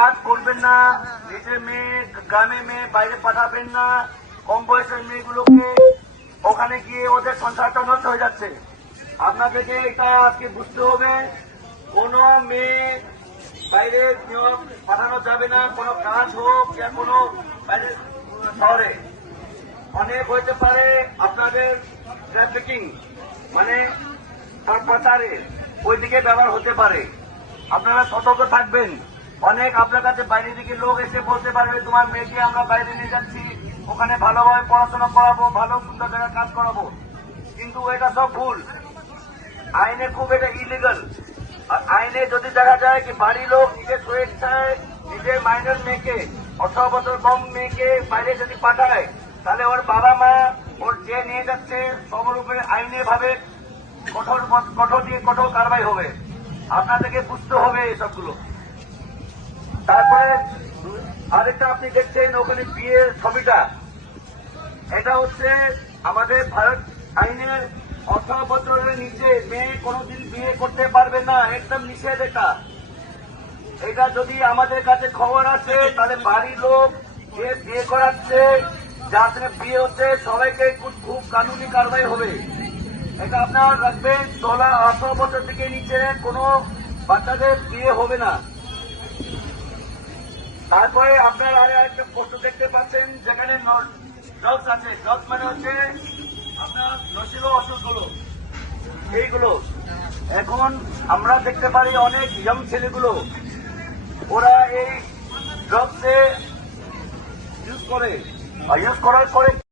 কাজ করবেন না, নিজের মেয়ে গ্রামে মেয়ে বাইরে পাঠাবেন না। কম বয়সের মেয়েগুলোকে ওখানে গিয়ে ওদের সংসারটা নষ্ট হয়ে যাচ্ছে। আপনাদেরকে এটা আজকে বুঝতে হবে, কোন মেয়ে বাইরে পাঠানো যাবে না। কোনো কাজ হোক या কোনো বাইরে শহরে অনেক হইতে পারে আপনাদের ট্রাফিকিং মানে প্রচারে ওইদিকে ব্যবহার হতে পারে। আপনারা সতর্ক থাকবেন। অনেক আপনার কাছে বাইরে থেকে লোক এসে বলতে পারবে তোমার মেয়েকে আমরা বাইরে নিয়ে যাচ্ছি, ওখানে ভালোভাবে পড়াশোনা করাবো, ভালো সুন্দর জায়গায় কাজ করাবো, কিন্তু এটা সব ভুল। আইনে খুব এটা ইলিগাল। আর আইনে যদি দেখা যায় কি বাড়ির লোক নিজের স্বেচ্ছায় নিজের মাইনর মেয়েকে 18 বছর কম মেয়েকে বাইরে যদি পাঠায়, তাহলে ওর বাবা মা ওর যে নিয়ে যাচ্ছে সবার উপরে আইনে ভাবে কঠোর কারবাই হবে। আপনাদেরকে বুঝতে হবে এসবগুলো। তারপরে আরেকটা আপনি দেখছেন ওখানে বিয়ের ছবিটা, এটা হচ্ছে আমাদের ভারত আইনের 18 বছরের নিচে মেয়ে কোনোদিন বিয়ে করতে পারবে না, একদম নিষেধ এটা। এটা যদি আমাদের কাছে খবর আছে তাহলে বাড়ির লোক যে বিয়ে করাচ্ছে, যার সঙ্গে বিয়ে হচ্ছে সবাইকে খুব কানুনি কারবাই হবে। এটা আপনারা রাখবেন, 18 বছর থেকে নিচে কোনো বাচ্চাদের বিয়ে হবে না। তারপরে আপনারা আরেকটা পোস্ট দেখতে পাচ্ছেন যেখানে ড্রাগস আছে। ড্রাগস মানে হচ্ছে আপনার নশীল ওষুধগুলো, এইগুলো এখন আমরা দেখতে পারি অনেক ইয়ং ছেলেগুলো ওরা এই ড্রাগসে ইউজ করে, ইউজ করার পরে